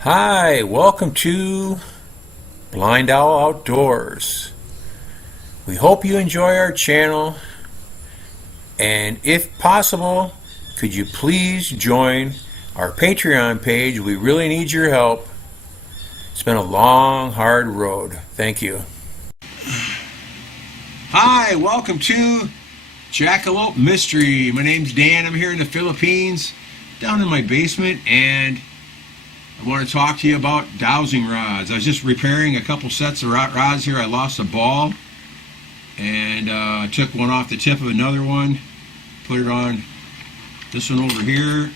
Hi, welcome to BlindOwl Outdoors. We hope you enjoy our channel, and if possible, could you please join our Patreon page? We really need your help. It's been a long, hard road. Thank you. Hi, welcome to Jackalope Mystery. My name's Dan. I'm here in the Philippines, down in my basement, and I want to talk to you about dowsing rods. I was just repairing a couple sets of rods here. I lost a ball, and I took one off the tip of another one, put it on this one over here,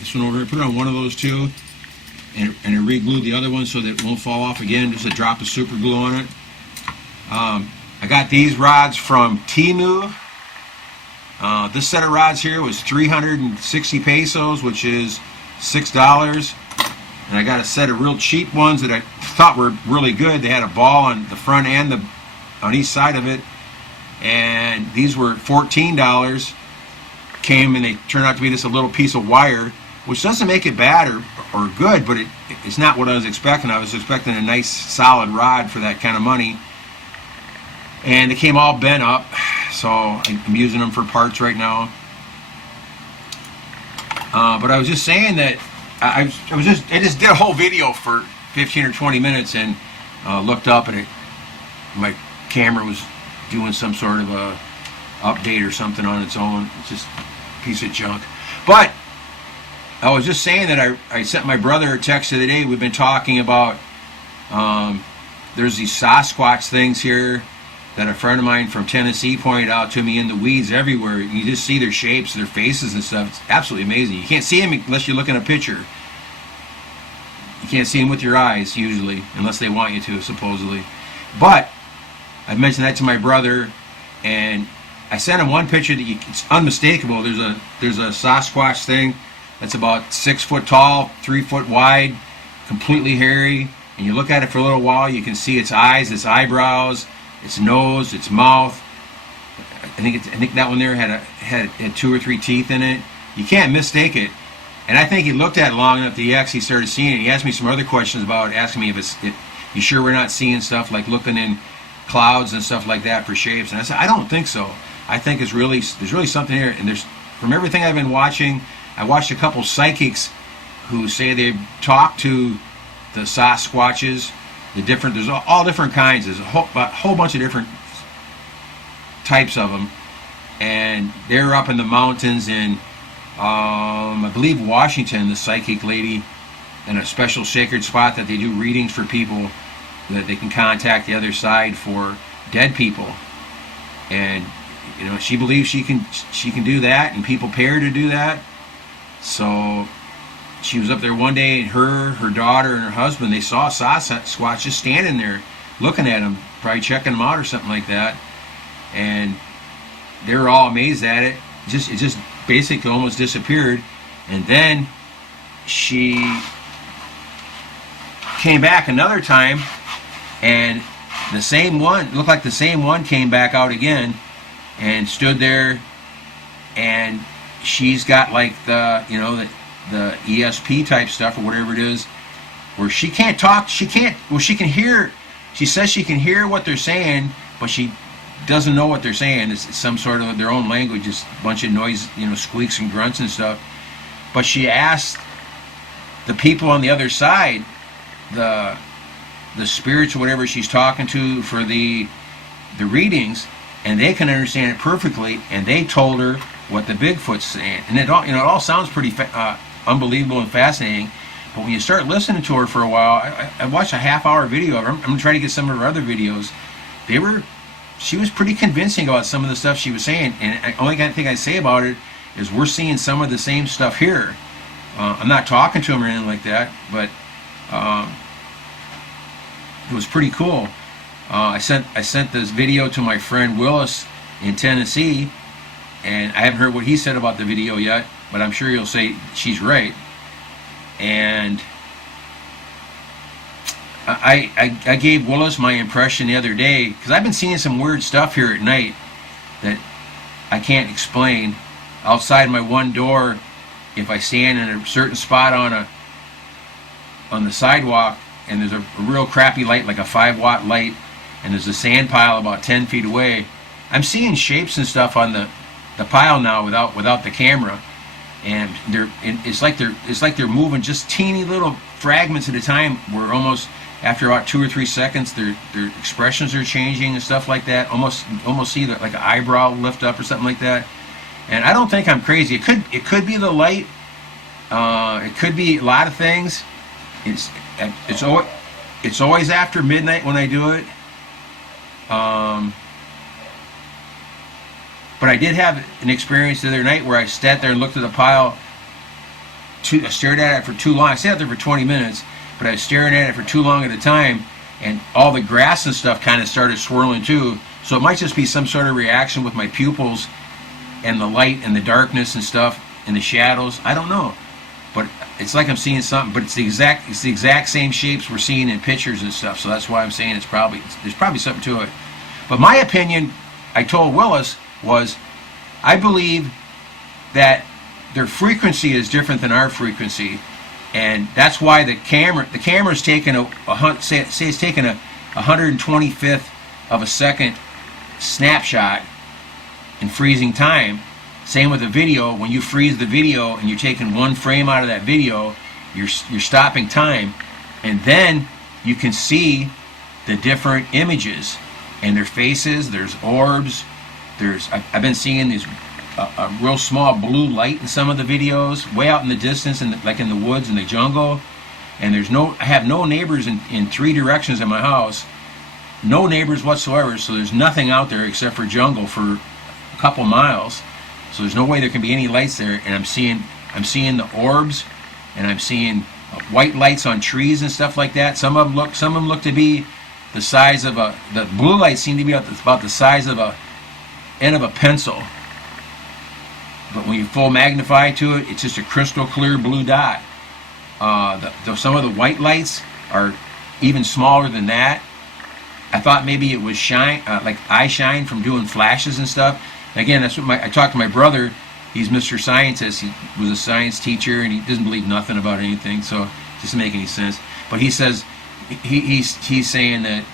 this one over here, put it on one of those two, and I re-glued the other one so that it won't fall off again, just a drop of super glue on it. I got these rods from Temu. This set of rods here was 360 pesos, which is $6. And I got a set of real cheap ones that I thought were really good. They had a ball on the front and on each side of it. And these were $14. Came and they turned out to be just a little piece of wire, which doesn't make it bad or good, but it's not what I was expecting. I was expecting a nice solid rod for that kind of money. And they came all bent up, so I'm using them for parts right now. But I was just saying that I just did a whole video for 15 or 20 minutes and looked up, and my camera was doing some sort of a update or something on its own. It's just a piece of junk. But I was just saying that I sent my brother a text the other day. We've been talking about there's these Sasquatch things here that a friend of mine from Tennessee pointed out to me in the weeds everywhere. You just see their shapes, their faces and stuff. It's absolutely amazing. You can't see them unless you look in a picture. You can't see them with your eyes usually, unless they want you to, supposedly. But I mentioned that to my brother, and I sent him one picture that it's unmistakable. There's a Sasquatch thing that's about 6 foot tall, 3 foot wide, completely hairy, and you look at it for a little while, you can see its eyes, its eyebrows, its nose, its mouth. I think that one there had 2 or 3 teeth in it. You can't mistake it. And I think he looked at it long enough that he actually started seeing it. He asked me some other questions about it, asking me if you sure we're not seeing stuff like looking in clouds and stuff like that for shapes. And I said, I don't think so. I think there's really something here. And from everything I've been watching, I watched a couple psychics who say they've talked to the Sasquatches. There's all different kinds. There's a whole bunch of different types of them, and they're up in the mountains in I believe Washington. The psychic lady in a special sacred spot that they do readings for people that they can contact the other side for dead people, and she believes she can do that, and people pay her to do that. So she was up there one day, and her daughter, and her husband, they saw a Sasquatch just standing there looking at him, probably checking him out or something like that. And they were all amazed at it. It just basically almost disappeared. And then she came back another time, and the same one, looked like the same one, came back out again and stood there. And she's got like the ESP type stuff or whatever it is, where she can't talk, she can hear, she says she can hear what they're saying, but she doesn't know what they're saying. It's some sort of their own language, just a bunch of noise, squeaks and grunts and stuff. But she asked the people on the other side, the spirits or whatever she's talking to for the readings, and they can understand it perfectly, and they told her what the Bigfoot's saying. And it all sounds pretty unbelievable and fascinating, but when you start listening to her for a while, I watched a half-hour video of her. I'm going to try to get some of her other videos. She was pretty convincing about some of the stuff she was saying, and the only thing I say about it is we're seeing some of the same stuff here. I'm not talking to him or anything like that, but it was pretty cool. I sent this video to my friend Willis in Tennessee, and I haven't heard what he said about the video yet, but I'm sure he'll say she's right. And I gave Willis my impression the other day, because I've been seeing some weird stuff here at night that I can't explain. outside my one door, if I stand in a certain spot on the sidewalk, and there's a real crappy light, like a 5-watt light, and there's a sand pile about 10 feet away, I'm seeing shapes and stuff on the pile now without the camera, and it's like they're moving just teeny little fragments at a time. Where almost after about 2 or 3 seconds, their expressions are changing and stuff like that. Almost see like an eyebrow lift up or something like that. And I don't think I'm crazy. It could be the light. It could be a lot of things. It's always after midnight when I do it. But I did have an experience the other night where I sat there and looked at the pile. I stared at it for too long. I sat there for 20 minutes, but I was staring at it for too long at a time, and all the grass and stuff kind of started swirling too. So it might just be some sort of reaction with my pupils and the light and the darkness and stuff and the shadows. I don't know, but it's like I'm seeing something. But it's the exact same shapes we're seeing in pictures and stuff. So that's why I'm saying there's probably something to it. But my opinion, I told Willis, was I believe that their frequency is different than our frequency, and that's why the camera's taken say it's taken a 125th of a second snapshot in freezing time. Same with the video. When you freeze the video and you're taking one frame out of that video, you're stopping time, and then you can see the different images and their faces. There's orbs. I've been seeing these a real small blue light in some of the videos, way out in the distance, like in the woods in the jungle. And I have no neighbors in 3 directions in my house, no neighbors whatsoever. So there's nothing out there except for jungle for a couple miles. So there's no way there can be any lights there. And I'm seeing the orbs, and I'm seeing white lights on trees and stuff like that. Some of them look to be the size of the blue lights seem to be about the size of a end of a pencil, but when you full magnify to it, it's just a crystal clear blue dot. Some of the white lights are even smaller than that. I thought maybe it was shine, like eye shine from doing flashes and stuff. Again, that's what I talked to my brother. He's Mr. Scientist. He was a science teacher, and he doesn't believe nothing about anything, so it doesn't make any sense. But he says he's saying that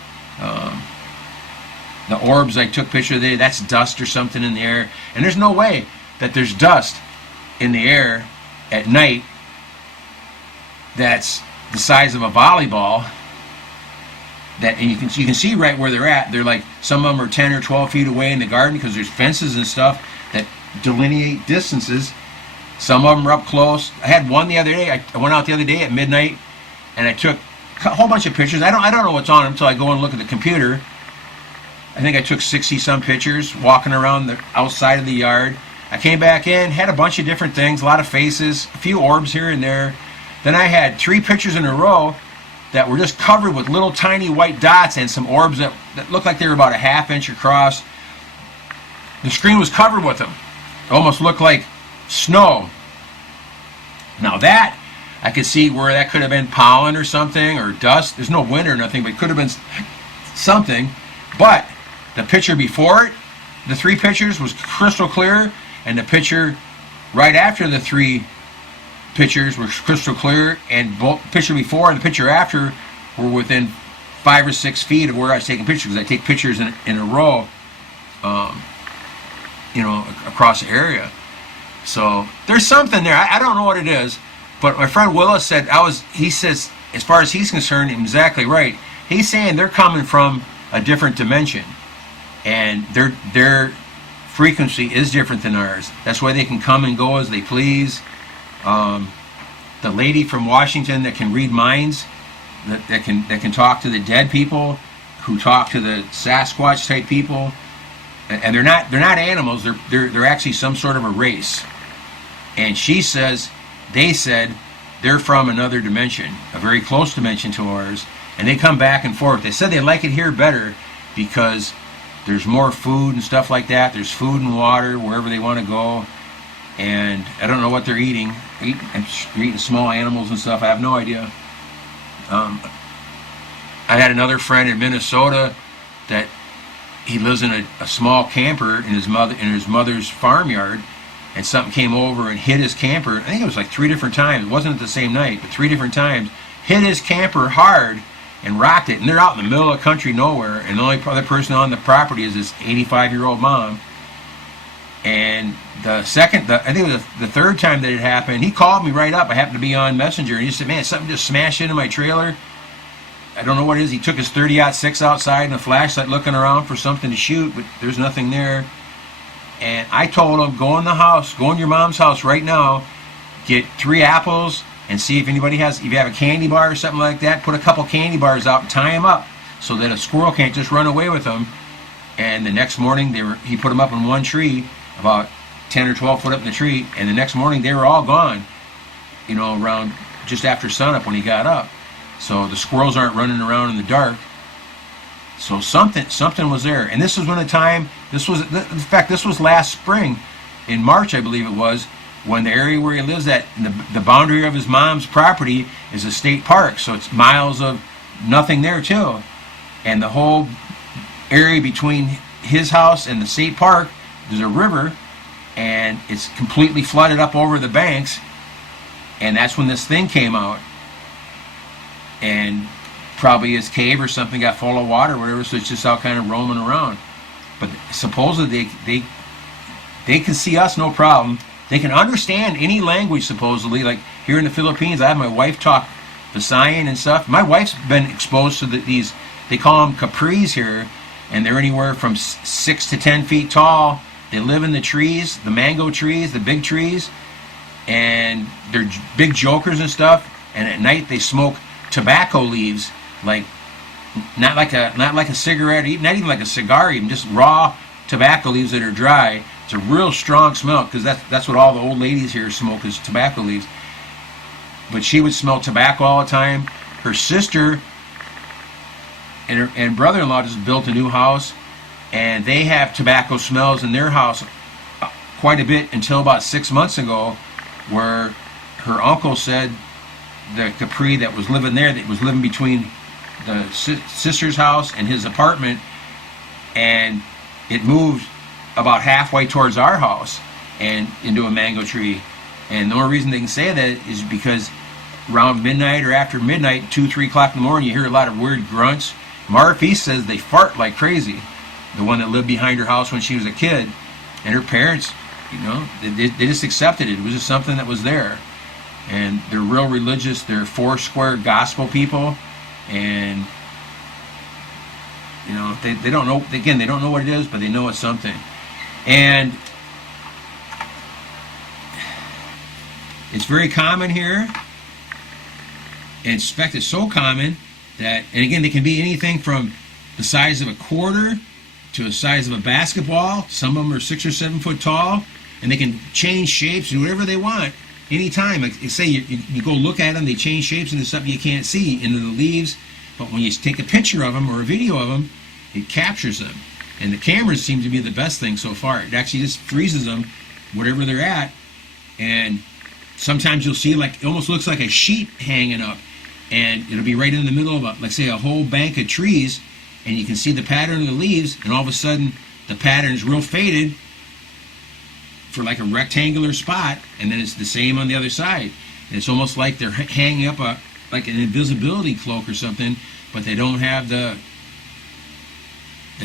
the orbs I took picture of today, that's dust or something in the air. And there's no way that there's dust in the air at night that's the size of a volleyball. And you can see right where they're at. They're like, some of them are 10 or 12 feet away in the garden because there's fences and stuff that delineate distances. Some of them are up close. I had one the other day. I went out the other day at midnight, and I took a whole bunch of pictures. I don't know what's on them until I go and look at the computer. I think I took 60-some pictures walking around the outside of the yard. I came back in, had a bunch of different things, a lot of faces, a few orbs here and there. Then I had 3 pictures in a row that were just covered with little tiny white dots and some orbs that looked like they were about a ½ inch across. The screen was covered with them. It almost looked like snow. Now that, I could see where that could have been pollen or something, or dust. There's no wind or nothing, but it could have been something. But the picture before it, the 3 pictures, was crystal clear, and the picture right after the 3 pictures were crystal clear, and both the picture before and the picture after were within 5 or 6 feet of where I was taking pictures, because I take pictures in a row, across the area. So there's something there. I don't know what it is, but my friend Willis said, he says, as far as he's concerned, he's exactly right. He's saying they're coming from a different dimension, and their frequency is different than ours. That's why they can come and go as they please. The lady from Washington that can read minds, that can talk to the dead people, who talk to the Sasquatch type people, and they're not animals. They're actually some sort of a race. And she says, they said they're from another dimension, a very close dimension to ours, and they come back and forth. They said they like it here better because there's more food and stuff like that. There's food and water wherever they want to go. And I don't know what they're eating. They're eating small animals and stuff. I have no idea. I had another friend in Minnesota that he lives in a small camper in his mother's farmyard, and something came over and hit his camper. I think it was like 3 different times. It wasn't at the same night, but 3 different times. Hit his camper hard and rocked it. And they're out in the middle of the country nowhere, and the only other person on the property is this 85-year-old mom. And I think it was the third time that it happened, he called me right up. I happened to be on Messenger, and he said, man, something just smashed into my trailer. I don't know what it is. He took his 30-06 outside and a flashlight looking around for something to shoot, but there's nothing there. And I told him, go in the house, go in your mom's house right now, get 3 apples, and see if anybody has, if you have a candy bar or something like that, put a couple candy bars out and tie them up so that a squirrel can't just run away with them. And the next morning, he put them up in one tree, about 10 or 12 foot up in the tree, and the next morning they were all gone, around just after sunup when he got up. So the squirrels aren't running around in the dark. So something was there. And this was when this was last spring, in March I believe it was, when the area where he lives at, the boundary of his mom's property is a state park, so it's miles of nothing there too. And the whole area between his house and the state park, there's a river, and it's completely flooded up over the banks, and that's when this thing came out. And probably his cave or something got full of water or whatever, so it's just out kind of roaming around. But supposedly they can see us no problem. They can understand any language supposedly. Like here in the Philippines, I have my wife talk Visayan and stuff. My wife's been exposed to these, they call them capris here, and they're anywhere from 6 to 10 feet tall. They live in the trees, the mango trees, the big trees, and they're big jokers and stuff. And at night they smoke tobacco leaves, like not like a cigarette, not even like a cigar, even just raw tobacco leaves that are dry. It's a real strong smell, because that's what all the old ladies here smoke, is tobacco leaves. But she would smell tobacco all the time. Her sister and brother-in-law just built a new house, and they have tobacco smells in their house quite a bit until about 6 months ago, where her uncle said the capri that was living there, that was living between the sister's house and his apartment, and it moved about halfway towards our house and into a mango tree. And the only reason they can say that is because around midnight or after midnight, 2, 3 o'clock in the morning, you hear a lot of weird grunts. Marife says they fart like crazy. The one that lived behind her house when she was a kid, and her parents, they just accepted it. It was just something that was there. And they're real religious. They're Foursquare gospel people, and they don't know. Again, they don't know what it is, but they know it's something. And it's very common here. And in fact, it's so common that, and again, they can be anything from the size of a quarter to the size of a basketball. Some of them are 6 or 7 foot tall, and they can change shapes and whatever they want anytime. Like say you go look at them, they change shapes into something you can't see, into the leaves. But when you take a picture of them or a video of them, it captures them. And the cameras seem to be the best thing so far. It actually just freezes them wherever they're at. And sometimes you'll see, like, it almost looks like a sheet hanging up, and it'll be right in the middle of like say a whole bank of trees, and you can see the pattern of the leaves, and all of a sudden the pattern is real faded for like a rectangular spot, and then it's the same on the other side. And it's almost like they're hanging up like an invisibility cloak or something, but they don't have the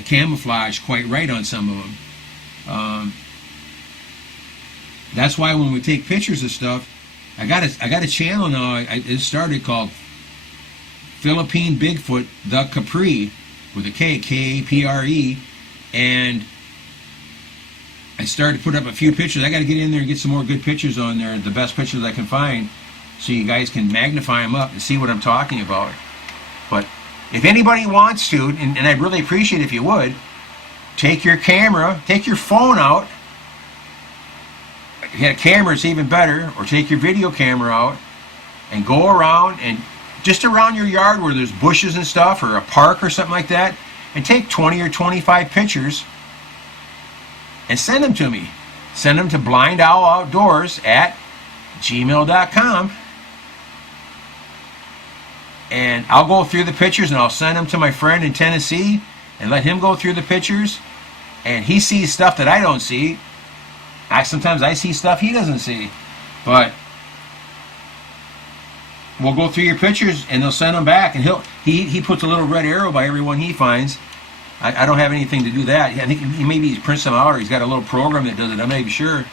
camouflage quite right on some of them. That's why when we take pictures of stuff, I got a channel now. It started called Philippine Bigfoot the Capri, with a K, K-A-P-R-E, and I started to put up a few pictures. I got to get in there and get some more good pictures on there, the best pictures I can find, so you guys can magnify them up and see what I'm talking about. But if anybody wants to, and I'd really appreciate if you would, take your camera, take your phone out. If you had a camera, it's even better, or take your video camera out and go around, and just around your yard where there's bushes and stuff, or a park or something like that, and take 20 or 25 pictures and send them to me. Send them to BlindOwl Outdoors at gmail.com, and I'll go through the pictures, and I'll send them to my friend in Tennessee and let him go through the pictures, and he sees stuff that I don't see, Sometimes I see stuff he doesn't see. But we'll go through your pictures and they'll send them back, and he puts a little red arrow by every one he finds. I don't have anything to do that. I think maybe he prints them out, or he's got a little program that does it. I'm not even sure.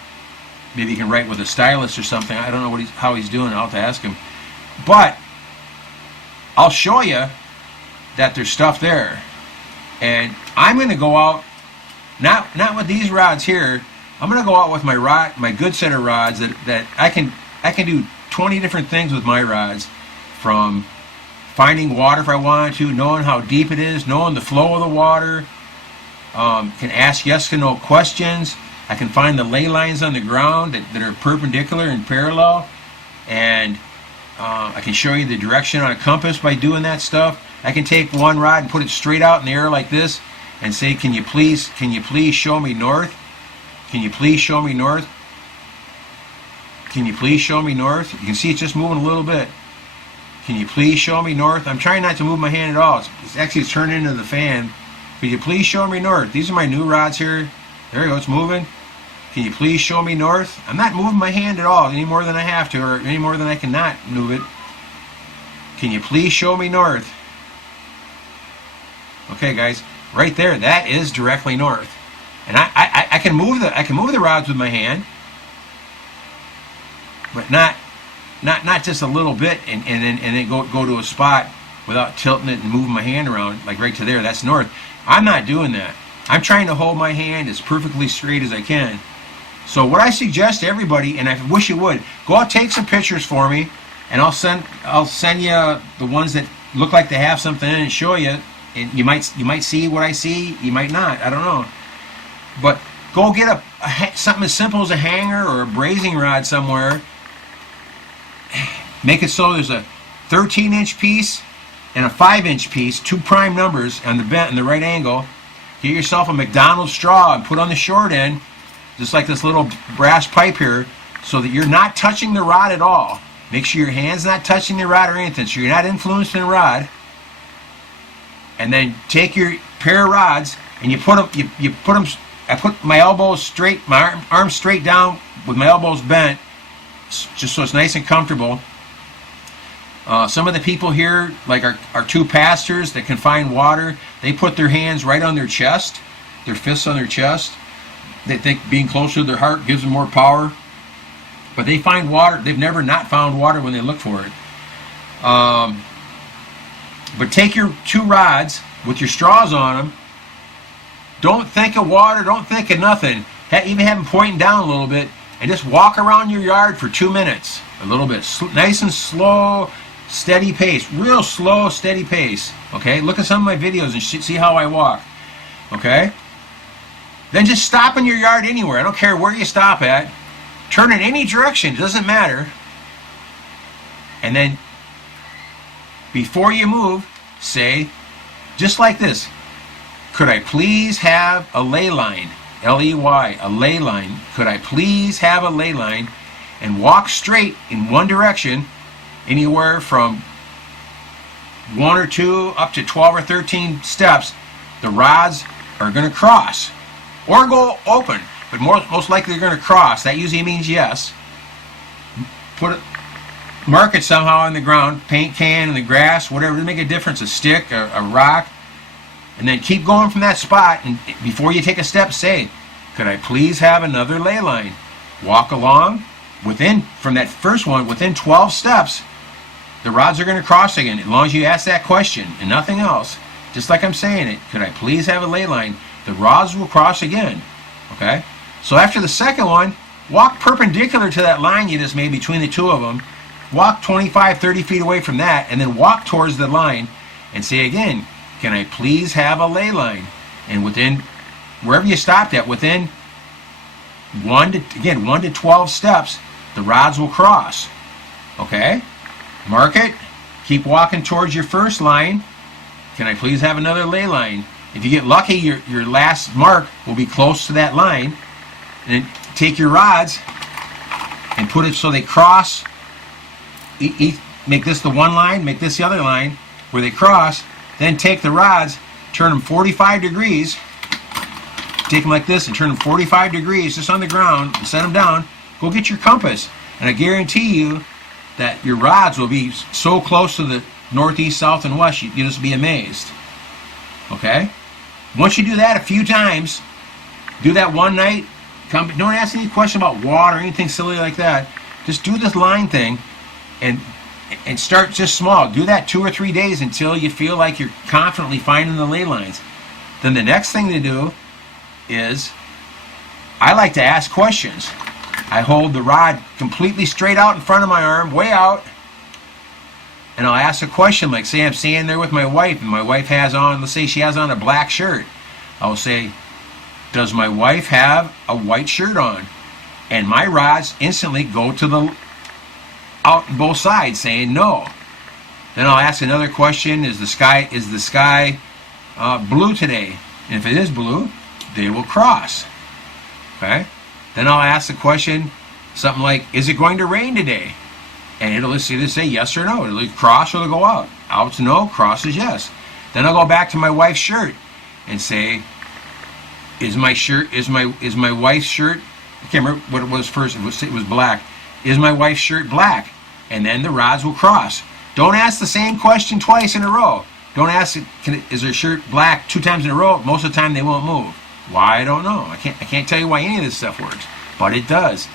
Maybe he can write with a stylus or something. I don't know how he's doing it. I'll have to ask him. But I'll show you that there's stuff there. And I'm going to go out, not with these rods here. I'm going to go out with my good set of rods that I can do 20 different things with my rods, from finding water if I wanted to, knowing how deep it is, knowing the flow of the water. Can ask yes and no questions. I can find the ley lines on the ground that are perpendicular and parallel, and I can show you the direction on a compass by doing that stuff. I can take one rod and put it straight out in the air like this and say, can you please show me north? Can you please show me north? Can you please show me north? You can see it's just moving a little bit. Can you please show me north? I'm trying not to move my hand at all. It's turned into the fan. Could you please show me north? These are my new rods here. There you go, it's moving. Can you please show me north? I'm not moving my hand at all, any more than I have to, or any more than I cannot move it. Can you please show me north? Okay, guys, right there, that is directly north. And I can move the rods with my hand, but not just a little bit, and then go to a spot without tilting it and moving my hand around, like right to there. That's north. I'm not doing that. I'm trying to hold my hand as perfectly straight as I can. So what I suggest to everybody, and I wish you would, go out, take some pictures for me, and I'll send you the ones that look like they have something in and show you. And you might see what I see, you might not. I don't know. But go get something as simple as a hanger or a brazing rod somewhere. Make it so there's a 13-inch piece and a 5-inch piece, two prime numbers on the bent in the right angle. Get yourself a McDonald's straw and put on the short end, just like this little brass pipe here, so that you're not touching the rod at all. Make sure your hand's not touching the rod or anything, so you're not influencing the rod. And then take your pair of rods and you put them. I put my elbows straight, my arms straight down with my elbows bent, just so it's nice and comfortable. Some of the people here, like our two pastors that can find water, they put their hands right on their chest, their fists on their chest. They think being closer to their heart gives them more power. But they find water. They've never not found water when they look for it. But take your two rods with your straws on them. Don't think of water. Don't think of nothing. Even have them pointing down a little bit, and just walk around your yard for 2 minutes. A little bit. Nice and slow, steady pace. Real slow, steady pace. Okay? Look at some of my videos and see how I walk. Okay? Then just stop in your yard anywhere. I don't care where you stop at. Turn in any direction. It doesn't matter. And then, before you move, say, just like this, could I please have a ley line? L-E-Y, a ley line. Could I please have a ley line? And walk straight in one direction, anywhere from 1 or 2 up to 12 or 13 steps. The rods are going to cross or go open, but most likely they're going to cross. That usually means yes. Mark it somehow on the ground, paint can in the grass, whatever, to make a difference, a stick, a rock, and then keep going from that spot. And before you take a step, say, could I please have another ley line? Walk along. From that first one, within 12 steps, the rods are going to cross again, as long as you ask that question and nothing else. Just like I'm saying it, could I please have a ley line? The rods will cross again. Okay? So after the second one, walk perpendicular to that line you just made between the two of them. Walk 25, 30 feet away from that, and then walk towards the line and say again, can I please have a ley line? And wherever you stopped at, within 1 to 12 steps, the rods will cross. Okay? Mark it. Keep walking towards your first line. Can I please have another ley line? If you get lucky, your last mark will be close to that line. And then take your rods and put it so they cross. Make this the one line, make this the other line where they cross. Then take the rods, turn them 45 degrees, take them like this and turn them 45 degrees just on the ground and set them down. Go get your compass, and I guarantee you that your rods will be so close to the northeast, south, and west, you'll just be amazed. Okay? Once you do that a few times, do that one night, don't ask any question about water or anything silly like that. Just do this line thing and start just small. Do that 2 or 3 days until you feel like you're confidently finding the ley lines. Then the next thing to do is, I like to ask questions. I hold the rod completely straight out in front of my arm, way out, and I'll ask a question, like say I'm standing there with my wife, and my wife has on, let's say she has on a black shirt. I'll say, does my wife have a white shirt on? And my rods instantly go to the out on both sides, saying no. Then I'll ask another question, is the sky blue today? And if it is blue, they will cross. Okay? Then I'll ask the question, something like, is it going to rain today? And it'll either say yes or no. It'll either cross or it'll go out. Out's no, cross is yes. Then I'll go back to my wife's shirt and say, is my wife's shirt, I can't remember what it was first, it was black. Is my wife's shirt black? And then the rods will cross. Don't ask the same question twice in a row. Don't ask, is her shirt black 2 times in a row? Most of the time they won't move. Why? I don't know. I can't tell you why any of this stuff works, but it does.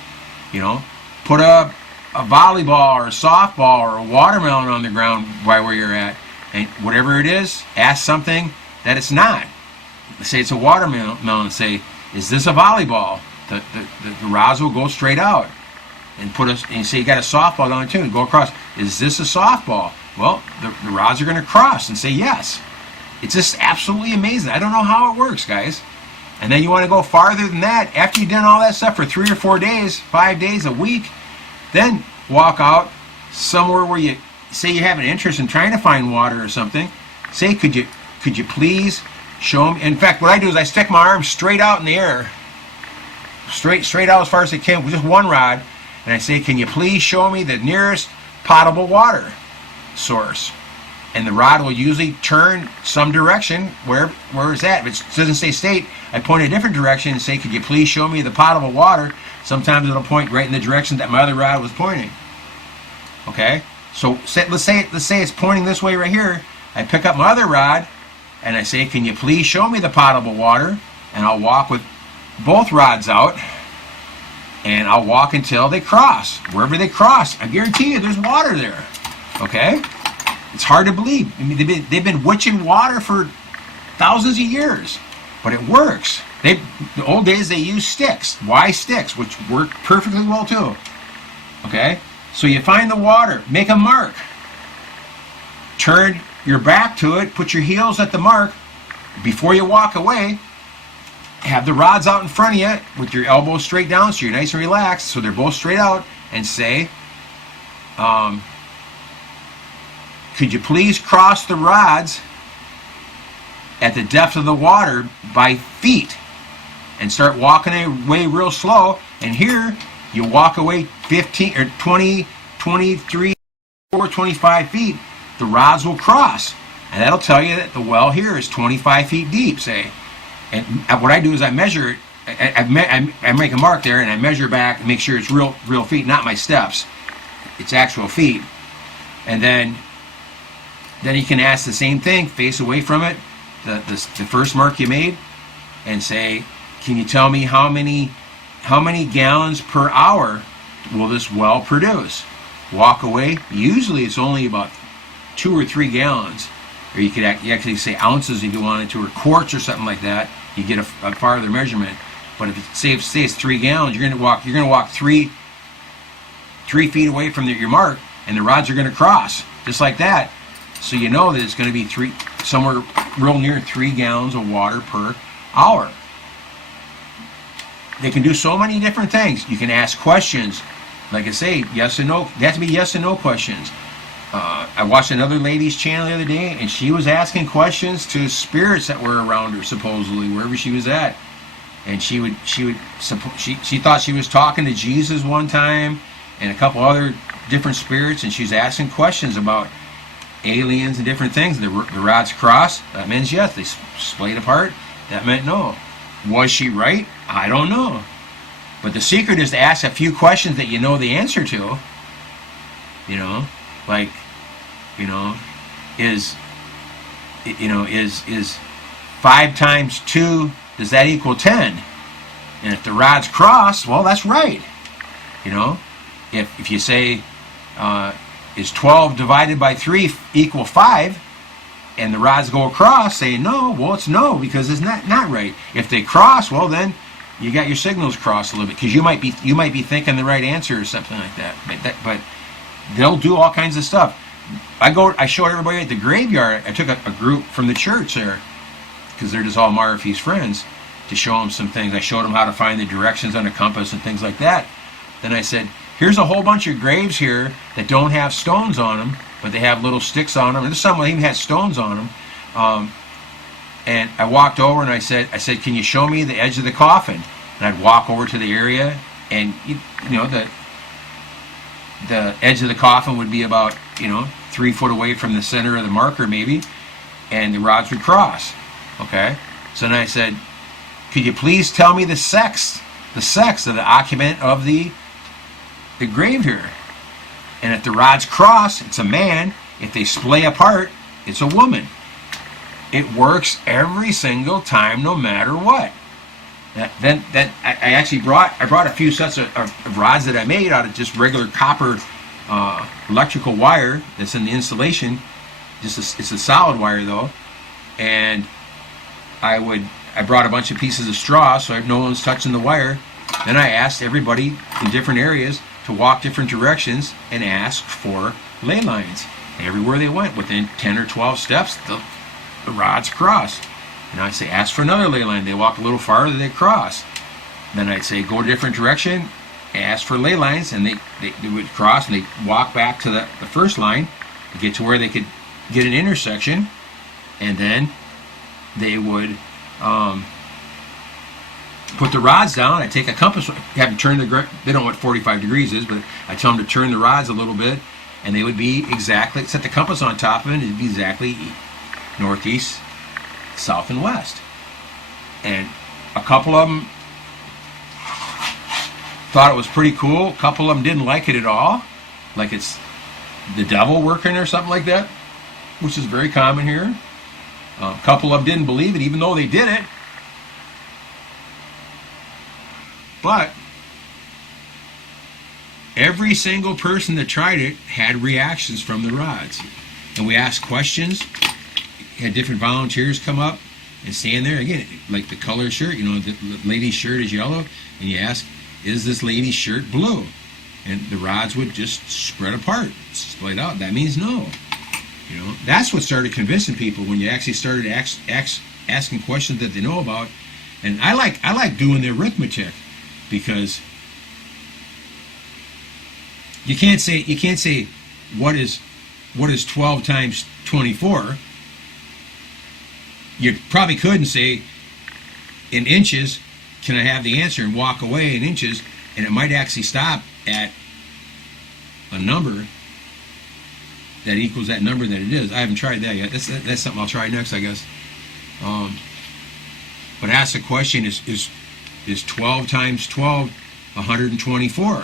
You know, put a volleyball or a softball or a watermelon on the ground right where you're at, and whatever it is, ask something that it's not. Say it's a watermelon. Say, is this a volleyball? The rods will go straight out. And and say you got a softball on it too, and go across. Is this a softball? Well, the rods are going to cross and say yes. It's just absolutely amazing. I don't know how it works, guys. And then you want to go farther than that. After you've done all that stuff for 3 or 4 days, 5 days, a week, then walk out somewhere where you say you have an interest in trying to find water or something. Say, could you please show me? In fact, what I do is I stick my arm straight out in the air, straight out as far as I can with just one rod, and I say, can you please show me the nearest potable water source? And the rod will usually turn some direction where it's at. If it doesn't say state, I point a different direction and say, could you please show me the potable water? Sometimes it'll point right in the direction that my other rod was pointing. Okay? So let's say it's pointing this way right here. I pick up my other rod and I say, can you please show me the potable water? And I'll walk with both rods out, and I'll walk until they cross. Wherever they cross, I guarantee you there's water there. Okay? It's hard to believe. I mean, they've been witching water for thousands of years, but it works. The old days they used sticks. Why sticks? Which work perfectly well too. Okay? So you find the water, make a mark. Turn your back to it, put your heels at the mark. Before you walk away, have the rods out in front of you with your elbows straight down so you're nice and relaxed, so they're both straight out, and say, could you please cross the rods at the depth of the water by feet? And start walking away real slow. And here, you walk away 15 or 20, 23, or 25 feet. The rods will cross. And that'll tell you that the well here is 25 feet deep, say. And what I do is I measure it. I make a mark there, and I measure back and make sure it's real feet, not my steps. It's actual feet. And then you can ask the same thing, face away from it, the first mark you made, and say, can you tell me how many gallons per hour will this well produce? Walk away. Usually it's only about 2 or 3 gallons, or you could actually say ounces if you wanted to, or quarts or something like that. You get a farther measurement. But if it's 3 gallons, you're going to walk 3 feet away from your mark, and the rods are going to cross just like that. So you know that it's going to be somewhere real near 3 gallons of water per hour. They can do so many different things. You can ask questions, like I say, yes and no. They have to be yes and no questions. I watched another lady's channel the other day, and she was asking questions to spirits that were around her, supposedly wherever she was at. And she thought she was talking to Jesus one time, and a couple other different spirits, and she's asking questions about aliens and different things. The rods cross. That means yes. They splayed apart. That meant no. Was she right? I don't know. But the secret is to ask a few questions that you know the answer to. You know, like, you know, is 5 times 2, does that equal 10? And if the rods cross, well, that's right. You know, if you say, is 12 divided by 3 equal 5, and the rods go across, say no, well, it's no, because it's not right. If they cross, well, then you got your signals crossed a little bit, because you might be thinking the right answer or something like that. But they'll do all kinds of stuff. I showed everybody at the graveyard. I took a group from the church there, because they're just all Marife's friends, to show them some things. I showed them how to find the directions on a compass and things like that. Then I said, here's a whole bunch of graves here that don't have stones on them, but they have little sticks on them. And some even had stones on them. And I walked over and I said, can you show me the edge of the coffin? And I'd walk over to the area, and you know, the edge of the coffin would be about 3 foot away from the center of the marker maybe, and the rods would cross. Okay, so then I said, could you please tell me the sex of the occupant of the grave here? And if the rods cross, it's a man. If they splay apart, it's a woman. It works every single time, no matter what. I brought a few sets of rods that I made out of just regular copper electrical wire that's in the insulation. It's a solid wire though, and I brought a bunch of pieces of straw so no one's touching the wire. Then I asked everybody in different areas to walk different directions and ask for ley lines. And everywhere they went, within 10 or 12 steps, the rods crossed. And I'd say, ask for another ley line. They walk a little farther, they cross. Then I'd say, go a different direction, ask for ley lines, and they would cross, and they'd walk back to the first line to get to where they could get an intersection, and then they would put the rods down. I take a compass, have them turn they don't know what 45 degrees is, but I tell them to turn the rods a little bit, and they would be exactly, set the compass on top of it, it'd be exactly northeast, south, and west. And a couple of them thought it was pretty cool. A couple of them didn't like it at all, like it's the devil working or something like that, which is very common here. A couple of them didn't believe it, even though they did it. But every single person that tried it had reactions from the rods. And we asked questions, had different volunteers come up and stand there. Again, like the color shirt, the lady's shirt is yellow, and you ask, is this lady's shirt blue? And the rods would just spread apart, split out. That means no. That's what started convincing people, when you actually started asking questions that they know about. And I like doing the arithmetic, because you can't say what is 12 times 24. You probably couldn't say in inches, can I have the answer, and walk away in inches, and it might actually stop at a number that equals that number that it is. I haven't tried that yet. That's something I'll try next, I guess. But ask the question, is 12 times 12 124?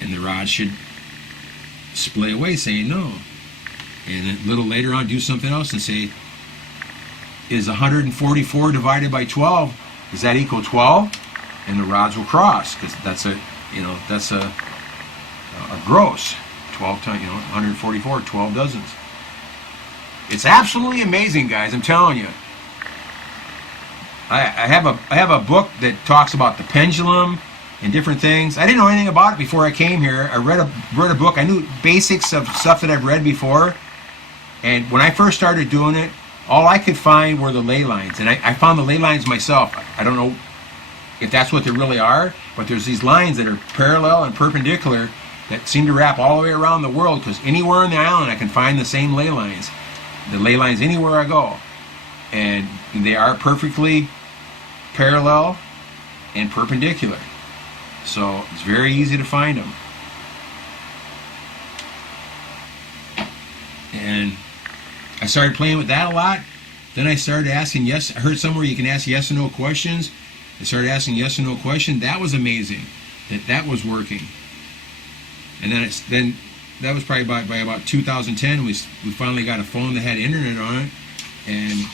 And the rod should splay away saying no. And then a little later on do something else and say, is 144 divided by 12, does that equal 12? And the rods will cross, because that's a gross. 12 times, 144, 12 dozens. It's absolutely amazing, guys, I'm telling you. I have a book that talks about the pendulum and different things. I didn't know anything about it before I came here. I read a book. I knew basics of stuff that I've read before. And when I first started doing it, all I could find were the ley lines. And I found the ley lines myself. I don't know if that's what they really are, but there's these lines that are parallel and perpendicular that seem to wrap all the way around the world, because anywhere on the island I can find the same ley lines. The ley lines anywhere I go. And they are perfectly parallel and perpendicular. So it's very easy to find them. And I started playing with that a lot, Then I started asking I heard somewhere you can ask yes and no questions. I started asking yes and no questions. That was amazing. That was working. And then that was probably by about 2010. We finally got a phone that had internet on it, and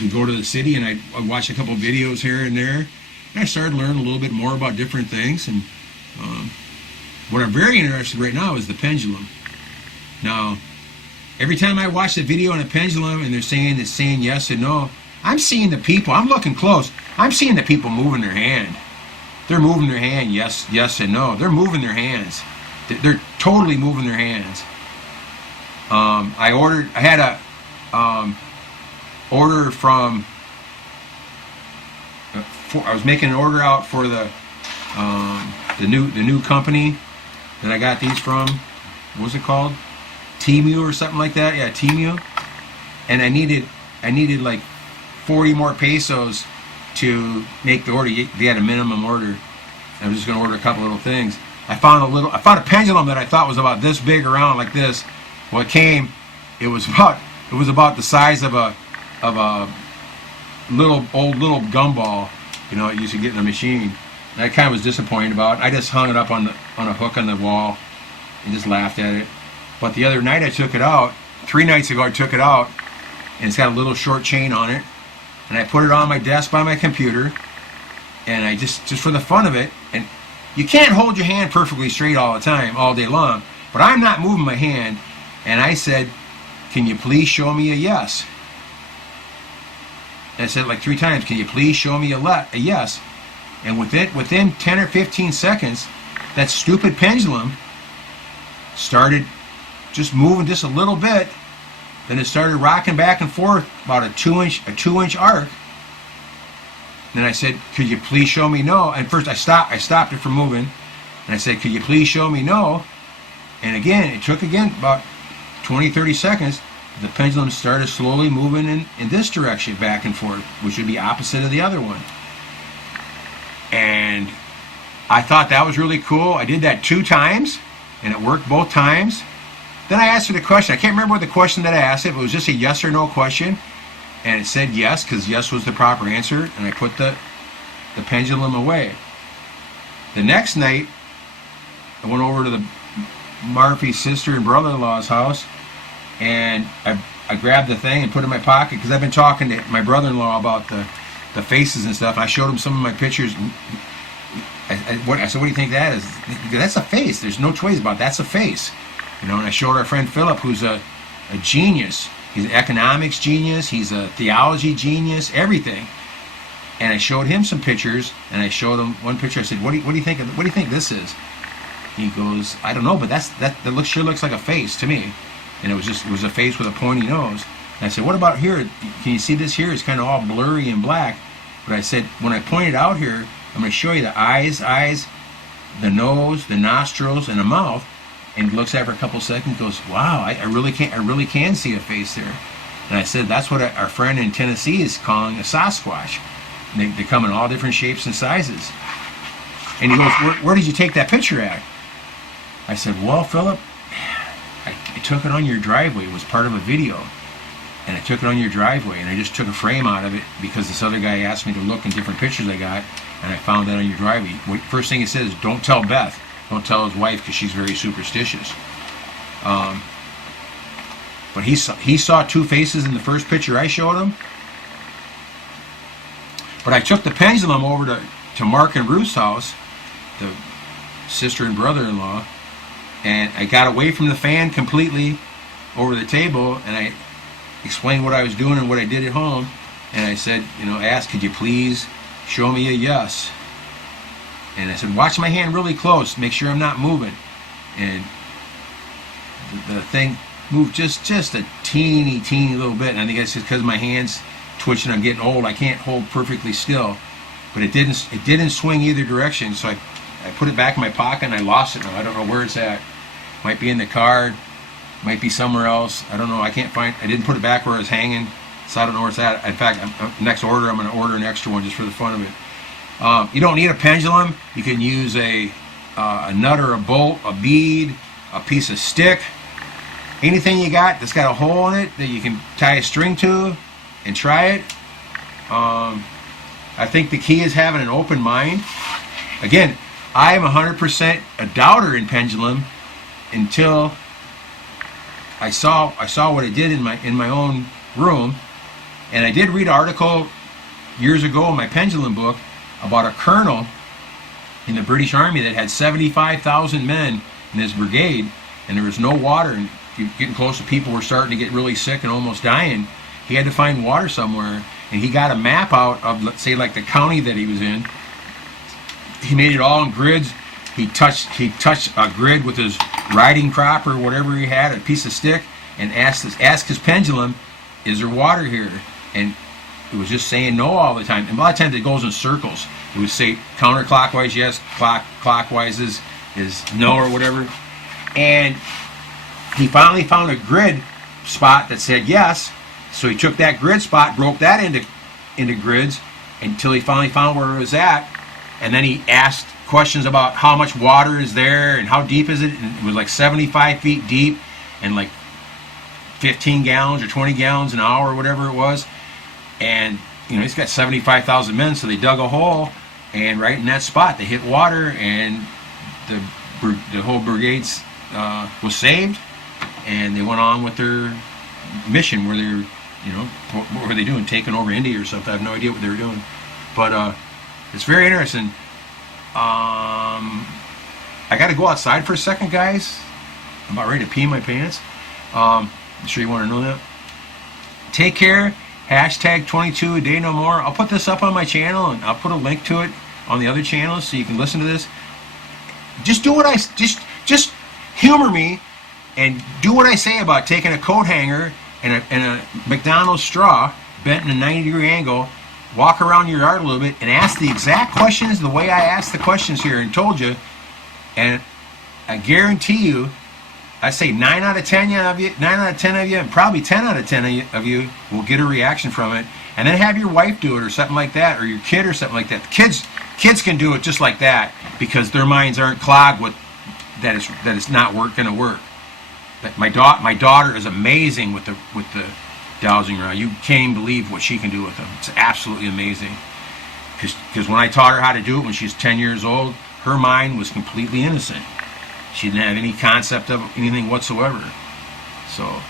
we go to the city, and I watch a couple videos here and there, and I started learning a little bit more about different things. And what I'm very interested right now is the pendulum. Now, every time I watch the video on a pendulum and they're saying yes and no, I'm seeing the people. I'm looking close. I'm seeing the people moving their hand. They're moving their hand, yes and no. They're moving their hands. They're totally moving their hands. I had a order from. I was making an order out for the new company that I got these from. What was it called? Temu or something like that. Yeah, Temu. And I needed like 40 more pesos to make the order. They had a minimum order. I was just going to order a couple little things. I found a pendulum that I thought was about this big around like this. Well, it was about the size of a little gumball, it used to get in a machine. And I kind of was disappointed about it. I just hung it up on a hook on the wall and just laughed at it. But the other night I took it out. 3 nights ago I took it out, and it's got a little short chain on it. And I put it on my desk by my computer, and I just for the fun of it. And you can't hold your hand perfectly straight all the time, all day long. But I'm not moving my hand. And I said, "Can you please show me a yes?" And I said it like 3 times. "Can you please show me a yes?" And within 10 or 15 seconds, that stupid pendulum started just moving just a little bit. Then it started rocking back and forth about a 2-inch arc. Then I said, "Could you please show me no?" And first I stopped it from moving, and I said, "Could you please show me no?" And again, it took about 20-30 seconds. The pendulum started slowly moving in this direction, back and forth, which would be opposite of the other one. And I thought that was really cool. I did that 2 times, and it worked both times. Then I asked it a question. I can't remember what the question that I asked it. It was just a yes or no question. And it said yes, because yes was the proper answer. And I put the pendulum away. The next night, I went over to the Marife's sister and brother-in-law's house. And I grabbed the thing and put it in my pocket, because I've been talking to my brother-in-law about the faces and stuff. And I showed him some of my pictures. I said, "What do you think that is?" "That's a face. There's no two ways about it. That's a face." And I showed our friend Philip, who's a genius. He's an economics genius. He's a theology genius. Everything. And I showed him some pictures, and I showed him one picture. I said, "What do you think? What do you think this is?" He goes, "I don't know, but that sure looks like a face to me." And it was a face with a pointy nose. And I said, "What about here? Can you see this here? It's kind of all blurry and black." But I said, when I pointed out here, I'm going to show you the eyes, the nose, the nostrils, and the mouth. And he looks at it for a couple seconds, goes, "Wow, I really can see a face there." And I said, "That's what our friend in Tennessee is calling a Sasquatch." And they come in all different shapes and sizes. And he goes, where did you take that picture at?" I said, "Well, Philip, I took it on your driveway. It was part of a video. And I took it on your driveway, and I just took a frame out of it because this other guy asked me to look in different pictures I got, and I found that on your driveway." First thing he says is, "Don't tell Beth. Don't tell his wife, because she's very superstitious." But he saw 2 faces in the first picture I showed him. But I took the pendulum over to Mark and Ruth's house, the sister and brother-in-law, and I got away from the fan completely over the table, and I explained what I was doing and what I did at home. And I said, I asked, "Could you please show me a yes?" And I said, "Watch my hand really close. Make sure I'm not moving." And the thing moved just a teeny little bit. And I think it's just because my hand's twitching. I'm getting old. I can't hold perfectly still. But it didn't swing either direction. So I put it back in my pocket, and I lost it now. I don't know where it's at. Might be in the car. Might be somewhere else. I don't know. I didn't put it back where it was hanging. So I don't know where it's at. In fact, next order, I'm going to order an extra one just for the fun of it. You don't need a pendulum. You can use a nut or a bolt, a bead, a piece of stick, anything you got that's got a hole in it that you can tie a string to. and try it. I think the key is having an open mind. Again, I am 100% a doubter in pendulum until I saw what it did in my own room. And I did read an article years ago in my pendulum book about a colonel in the British Army that had 75,000 men in his brigade, and there was no water, and getting close to people were starting to get really sick and almost dying. He had to find water somewhere, and he got a map out of, let's say, like the county that he was in. He made it all in grids. He touched a grid with his riding crop or whatever he had, a piece of stick, and asked his pendulum, "Is there water here?" And it was just saying no all the time. And a lot of times it goes in circles. It would say counterclockwise yes, clockwise is no or whatever. And he finally found a grid spot that said yes. So he took that grid spot, broke that into grids until he finally found where it was at. And then he asked questions about how much water is there and how deep is it. And it was like 75 feet deep and like 15 gallons or 20 gallons an hour or whatever it was. And he's got 75,000 men, so they dug a hole, and right in that spot they hit water, and the whole brigade was saved, and they went on with their mission where they're, what were they doing? Taking over India or something? I have no idea what they were doing, but it's very interesting. I got to go outside for a second, guys. I'm about ready to pee my pants. I'm sure you want to know that. Take care. Hashtag 22 a day no more. I'll put this up on my channel, and I'll put a link to it on the other channels so you can listen to this. Just do what just humor me and do what I say about taking a coat hanger and a McDonald's straw bent in a 90-degree angle, walk around your yard a little bit and ask the exact questions the way I asked the questions here and told you, and I guarantee you, I say 9 out of 10 of you, and probably 10 out of 10 of you will get a reaction from it. And then have your wife do it or something like that, or your kid or something like that. Kids can do it just like that because their minds aren't clogged with that it's not going to work. But my daughter is amazing with the dowsing rod. You can't even believe what she can do with them. It's absolutely amazing. Because when I taught her how to do it when she was 10 years old, her mind was completely innocent. She didn't have any concept of anything whatsoever. So,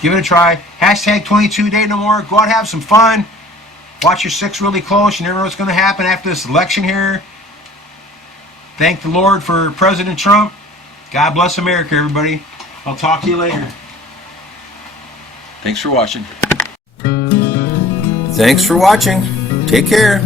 give it a try. Hashtag 22 day no more. Go out and have some fun. Watch your six really close. You never know what's going to happen after this election here. Thank the Lord for President Trump. God bless America, everybody. I'll talk to you later. Thanks for watching. Thanks for watching. Take care.